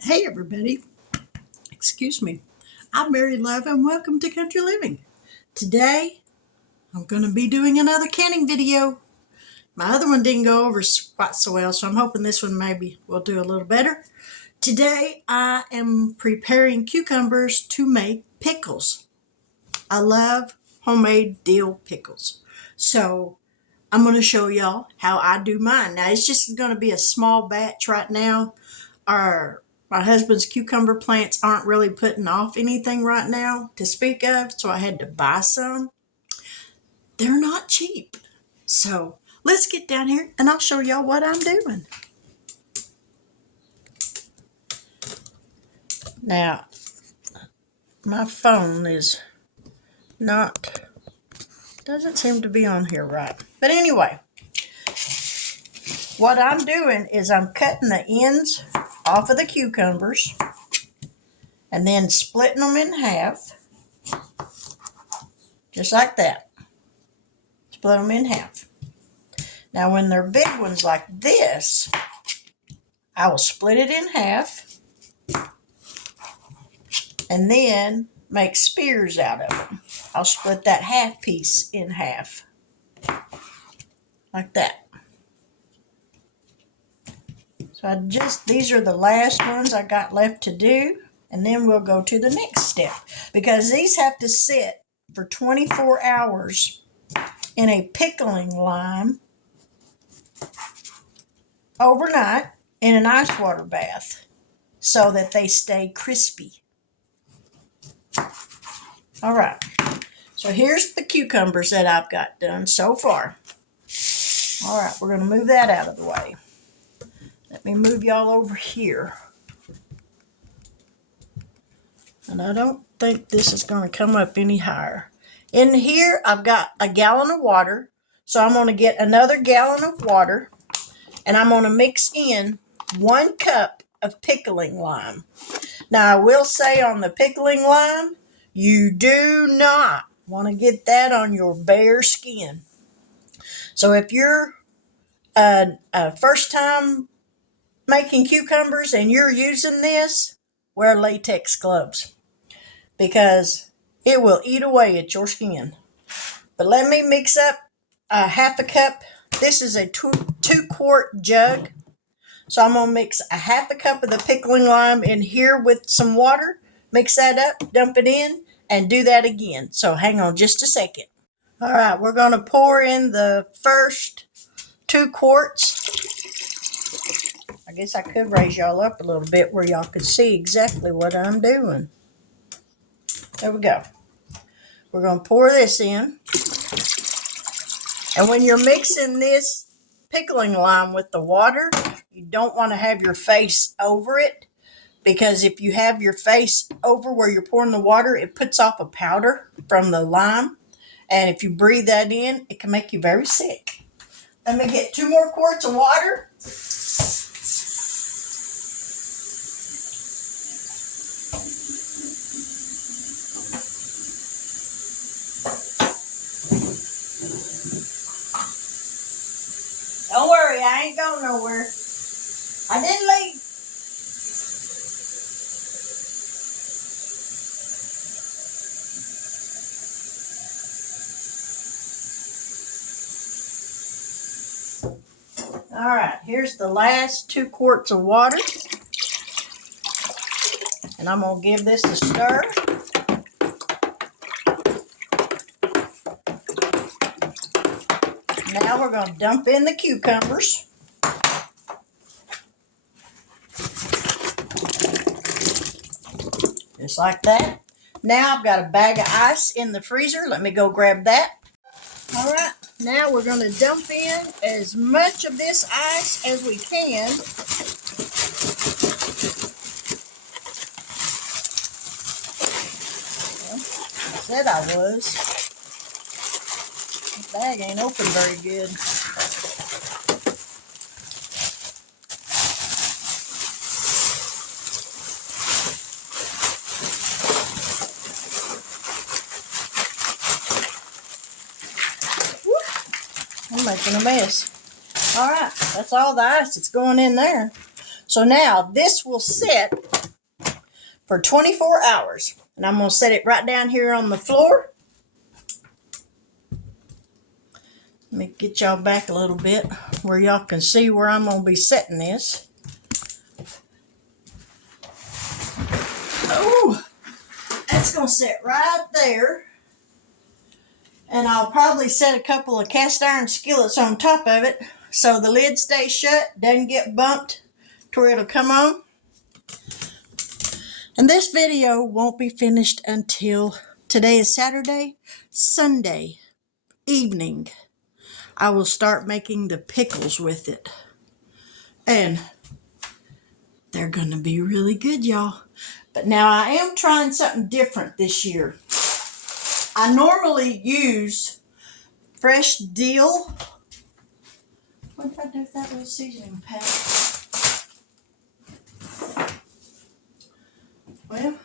Hey everybody, excuse me. I'm Mary Love and welcome to Country Living. Today I'm going to be doing another canning video. My other one didn't go over quite so well, so I'm hoping this one maybe will do a little better. Today I am preparing cucumbers to make pickles. I love homemade dill pickles. So I'm going to show y'all how I do mine. Now it's just going to be a small batch right now. My husband's cucumber plants aren't really putting off anything right now to speak of, so I had to buy some. They're not cheap. So let's get down here and I'll show y'all what I'm doing. Now, my phone is doesn't seem to be on here right. But anyway, what I'm doing is I'm cutting the ends off of the cucumbers and then splitting them in half, just like that. Split them in half. Now, when they're big ones like this, I will split it in half and then make spears out of them. I'll split that half piece in half, like that. So these are the last ones I got left to do, and then we'll go to the next step, because these have to sit for 24 hours in a pickling lime overnight in an ice water bath so that they stay crispy. All right, so here's the cucumbers that I've got done so far. All right, we're going to move that out of the way. Let me move y'all over here. And I don't think this is going to come up any higher. In here, I've got a gallon of water. So I'm going to get another gallon of water. And I'm going to mix in 1 cup of pickling lime. Now, I will say on the pickling lime, you do not want to get that on your bare skin. So if you're a first time making cucumbers and you're using this, wear latex gloves, because it will eat away at your skin. But let me mix up a half a cup. This is a 2-quart jug. So I'm going to mix a half a cup of the pickling lime in here with some water. Mix that up, dump it in, and do that again. So hang on just a second. All right, we're going to pour in the first 2 quarts. I guess I could raise y'all up a little bit where y'all could see exactly what I'm doing. There we go. We're going to pour this in. And when you're mixing this pickling lime with the water, you don't want to have your face over it, because if you have your face over where you're pouring the water, it puts off a powder from the lime. And if you breathe that in, it can make you very sick. Let me get 2 more quarts of water. Don't worry, I ain't going nowhere. I didn't leave. All right, here's the last 2 quarts of water. And I'm going to give this a stir. Now we're going to dump in the cucumbers. Just like that. Now I've got a bag of ice in the freezer. Let me go grab that. All right, now we're going to dump in as much of this ice as we can. Well, I said I was. This bag ain't open very good. I'm making a mess. All right, that's all the ice that's going in there. So now this will sit for 24 hours. And I'm going to set it right down here on the floor. Let me get y'all back a little bit where y'all can see where I'm going to be setting this. Oh, that's going to sit right there. And I'll probably set a couple of cast iron skillets on top of it so the lid stays shut, doesn't get bumped to where it'll come on. And this video won't be finished until today is Saturday, Sunday evening. I will start making the pickles with it. And they're going to be really good, y'all. But now I am trying something different this year. I normally use fresh dill. What did I do with that little seasoning pack? Well,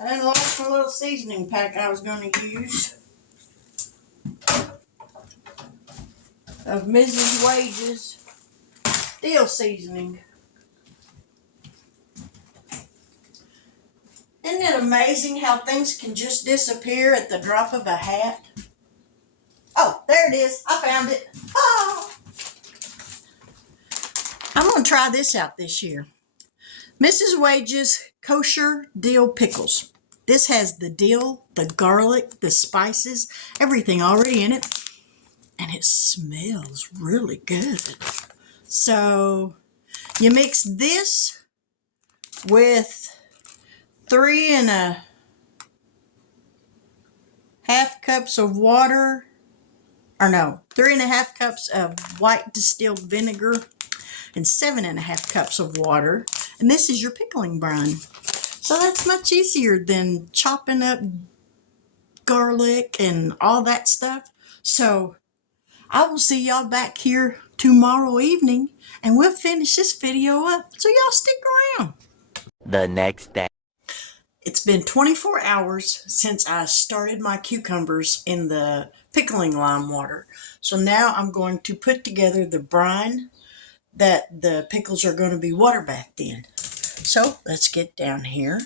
I didn't like my little seasoning pack I was going to use of Mrs. Wage's dill seasoning. Isn't it amazing how things can just disappear at the drop of a hat? Oh, there it is. I found it. Oh. I'm going to try this out this year. Mrs. Wage's kosher dill pickles. This has the dill, the garlic, the spices, everything already in it. And it smells really good. So you mix this with 3.5 cups of water. Or no, 3.5 cups of white distilled vinegar and 7.5 cups of water. And this is your pickling brine. So that's much easier than chopping up garlic and all that stuff. So I will see y'all back here tomorrow evening and we'll finish this video up. So y'all stick around. The next day. It's been 24 hours since I started my cucumbers in the pickling lime water. So now I'm going to put together the brine that the pickles are going to be water bathed in. So let's get down here.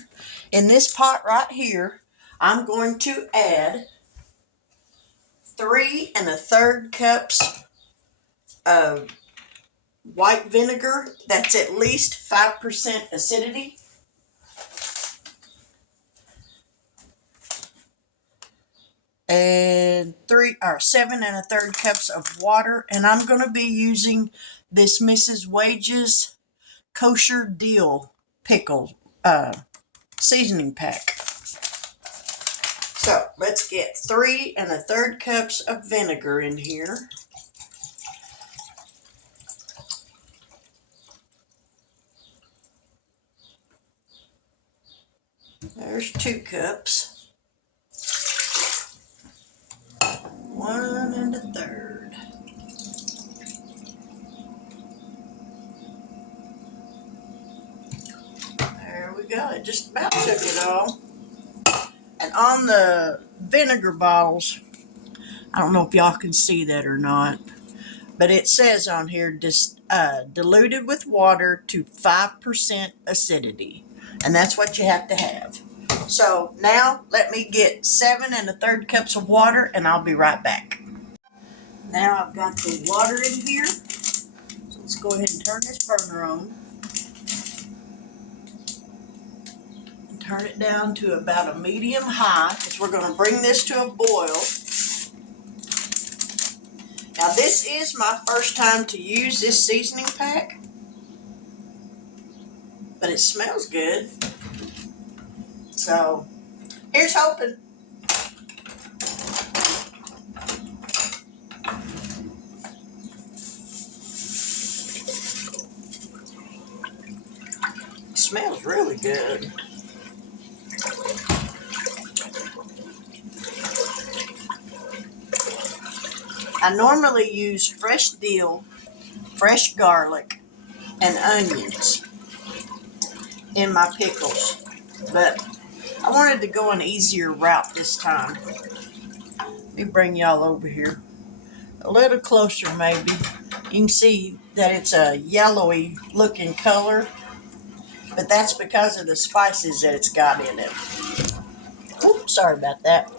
In this pot right here, I'm going to add 3.3 cups of white vinegar. That's at least 5% acidity. And 7.3 cups of water. And I'm going to be using this Mrs. Wage's kosher dill pickle seasoning pack. So let's get 3.3 cups of vinegar in here. There's 2 cups. 1.3. There we go. It just about took it all. And on the vinegar bottles, I don't know if y'all can see that or not, but it says on here, diluted with water to 5% acidity. And that's what you have to have. So now let me get 7.3 cups of water and I'll be right back. Now I've got the water in here. So let's go ahead and turn this burner on. And turn it down to about a medium high because we're going to bring this to a boil. Now this is my first time to use this seasoning pack, but it smells good. So here's hoping. It smells really good. I normally use fresh dill, fresh garlic, and onions in my pickles, but I wanted to go an easier route this time. Let me bring y'all over here a little closer maybe. You can see that it's a yellowy looking color, but that's because of the spices that it's got in it. Oops, sorry about that.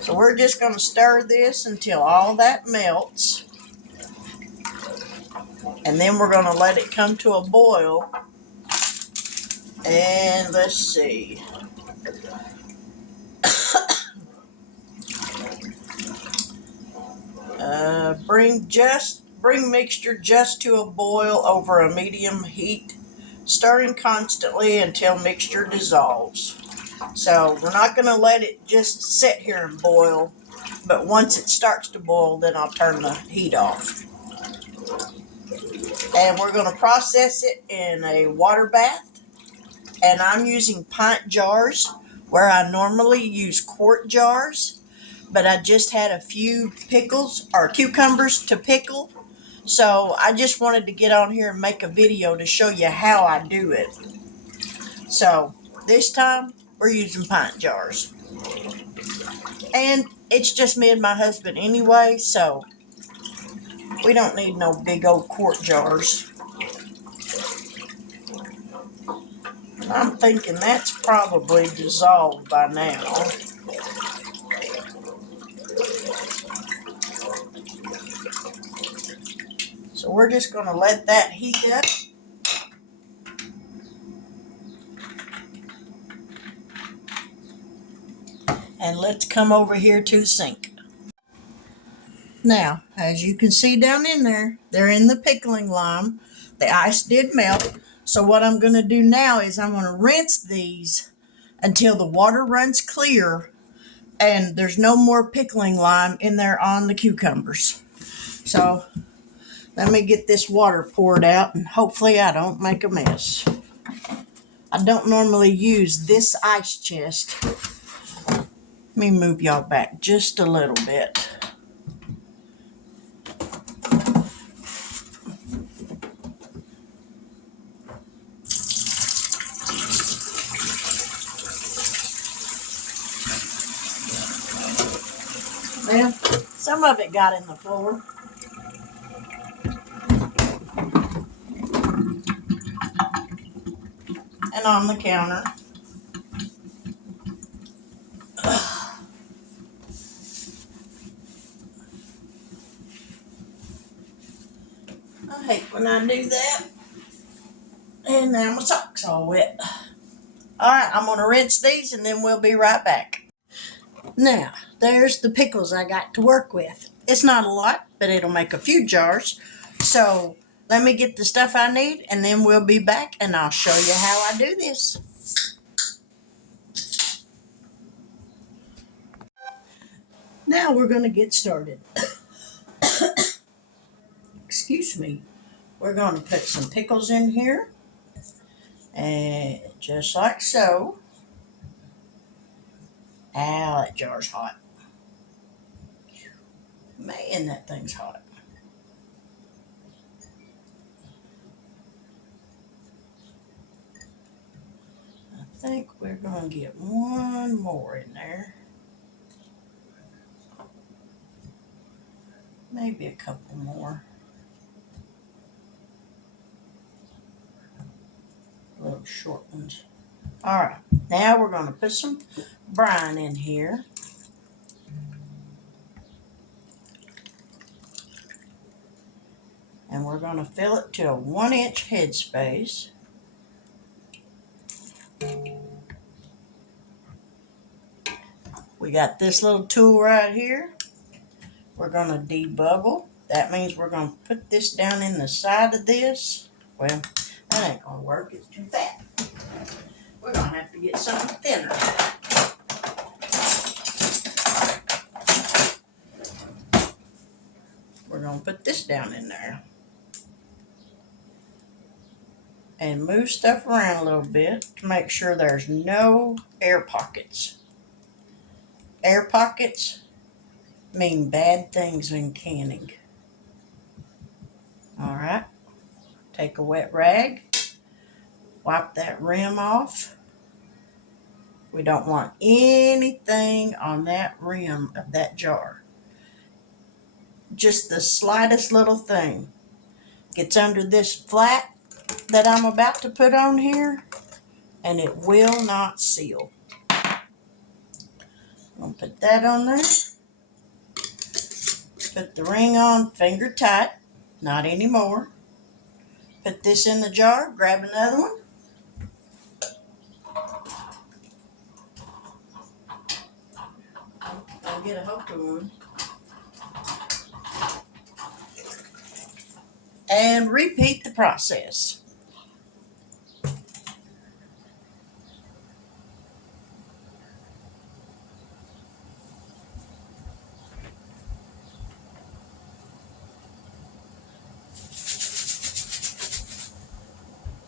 So we're just going to stir this until all that melts. And then we're going to let it come to a boil. And let's see. Bring mixture just to a boil over a medium heat, stirring constantly until mixture dissolves. So we're not going to let it just sit here and boil, but once it starts to boil, then I'll turn the heat off. And we're going to process it in a water bath, and I'm using pint jars where I normally use quart jars, but I just had a few pickles or cucumbers to pickle. So I just wanted to get on here and make a video to show you how I do it. So this time we're using pint jars. And it's just me and my husband anyway, so we don't need no big old quart jars. I'm thinking that's probably dissolved by now. So we're just going to let that heat up. And let's come over here to the sink. Now, as you can see down in there, they're in the pickling lime. The ice did melt. So what I'm going to do now is I'm going to rinse these until the water runs clear and there's no more pickling lime in there on the cucumbers. So let me get this water poured out and hopefully I don't make a mess. I don't normally use this ice chest. Let me move y'all back just a little bit. Well, some of it got in the floor. And on the counter. I hate when I do that. And now my sock's all wet. Alright, I'm going to rinse these and then we'll be right back. Now, there's the pickles I got to work with. It's not a lot, but it'll make a few jars. So, let me get the stuff I need and then we'll be back and I'll show you how I do this. Now we're going to get started. Excuse me. We're going to put some pickles in here. And just like so. Ow, that jar's hot. Man, that thing's hot. I think we're going to get one more in there. Maybe a couple more. Little short ones. Alright, now we're going to put some brine in here. And we're going to fill it to a 1-inch headspace. We got this little tool right here. We're going to debubble. That means we're going to put this down in the side of this. Well, that ain't going to work. It's too fat. We're going to have to get something thinner. We're going to put this down in there. And move stuff around a little bit to make sure there's no air pockets. Air pockets mean bad things when canning. Alright, take a wet rag, wipe that rim off. We don't want anything on that rim of that jar. Just the slightest little thing. gets under this flat that I'm about to put on here, and it will not seal. I'm going to put that on there. Put the ring on finger tight. Not anymore. Put this in the jar. Grab another one. I'll get a hold of one. And repeat the process.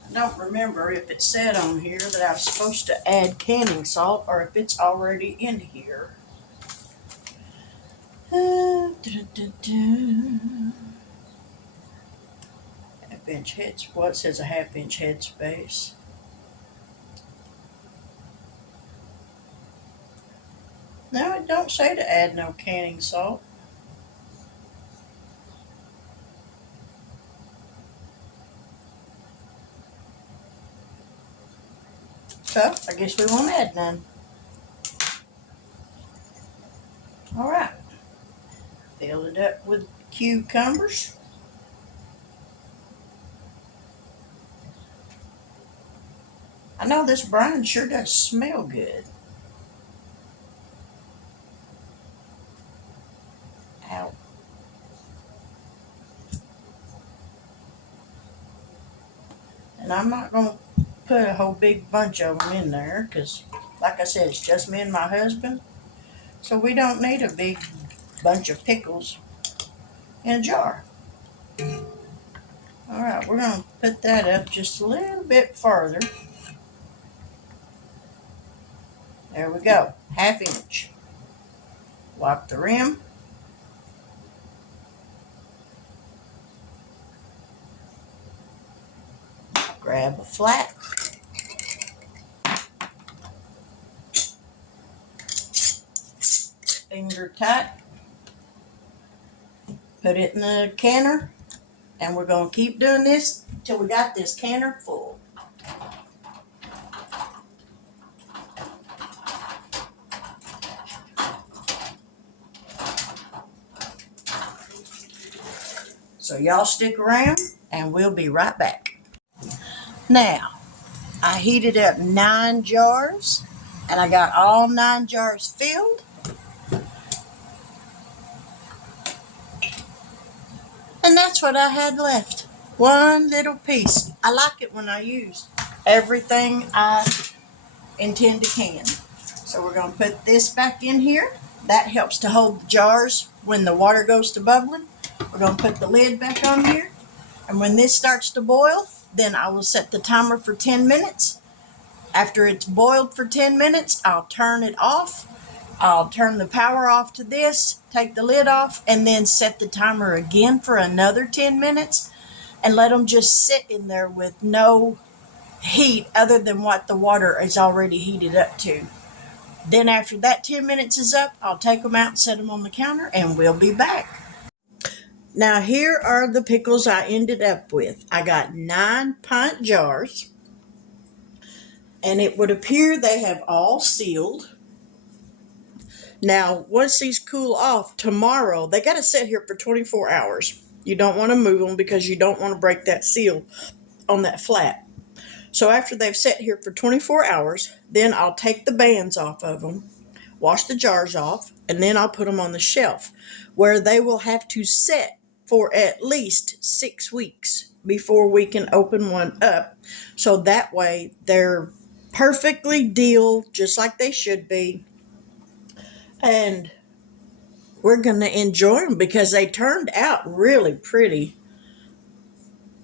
I don't remember if it said on here that I was supposed to add canning salt or if it's already in here. Half-inch head. Well, it says a half-inch head space. No, it don't say to add no canning salt. So, I guess we won't add none. Alright. Fill it up with cucumbers. I know this brine sure does smell good. Ow. And I'm not going to put a whole big bunch of them in there because, like I said, it's just me and my husband. So we don't need a big bunch of pickles in a jar. Alright, we're going to put that up just a little bit further. There we go, half-inch. Lock the rim. Grab a flat. Finger tight. Put it in the canner. And we're going to keep doing this till we got this canner full. So y'all stick around and we'll be right back. Now, I heated up 9 jars and I got all 9 jars filled. And that's what I had left. One little piece. I like it when I use everything I intend to can. So we're going to put this back in here. That helps to hold the jars when the water goes to bubbling. We're going to put the lid back on here. And when this starts to boil, then I will set the timer for 10 minutes. After it's boiled for 10 minutes, I'll turn it off. I'll turn the power off to this, take the lid off, and then set the timer again for another 10 minutes and let them just sit in there with no heat other than what the water is already heated up to. Then after that 10 minutes is up, I'll take them out and set them on the counter and we'll be back. Now here are the pickles I ended up with. I got 9 pint jars and it would appear they have all sealed. Now, once these cool off tomorrow, they got to sit here for 24 hours. You don't want to move them because you don't want to break that seal on that flat. So after they've sat here for 24 hours, then I'll take the bands off of them, wash the jars off, and then I'll put them on the shelf where they will have to sit for at least 6 weeks before we can open one up. So that way they're perfectly deal, just like they should be. And we're going to enjoy them because they turned out really pretty.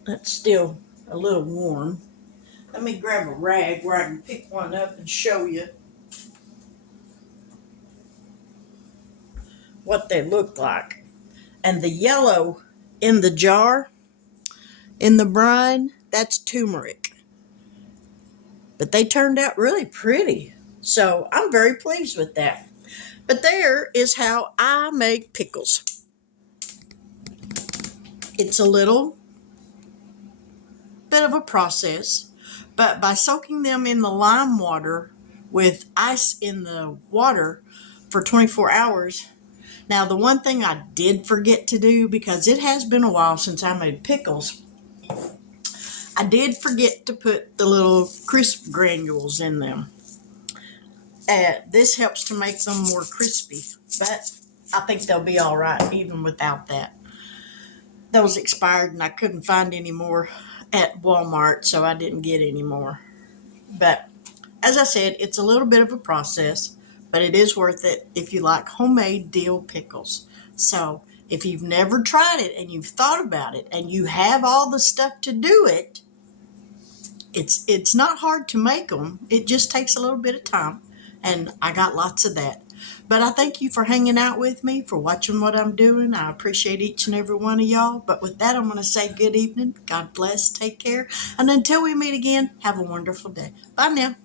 That's still a little warm. Let me grab a rag where I can pick one up and show you what they look like. And the yellow in the jar, in the brine, that's turmeric. But they turned out really pretty. So I'm very pleased with that. But there is how I make pickles. It's a little bit of a process, but by soaking them in the lime water with ice in the water for 24 hours. Now, the one thing I did forget to do, because it has been a while since I made pickles, I did forget to put the little crisp granules in them. This helps to make them more crispy, but I think they'll be all right even without that. Those expired and I couldn't find any more at Walmart, so I didn't get any more. But as I said, it's a little bit of a process, but it is worth it if you like homemade dill pickles. So if you've never tried it and you've thought about it and you have all the stuff to do it, it's not hard to make them. It just takes a little bit of time, and I got lots of that. But I thank you for hanging out with me, for watching what I'm doing. I appreciate each and every one of y'all. But with that, I'm going to say good evening. God bless. Take care. And until we meet again, have a wonderful day. Bye now.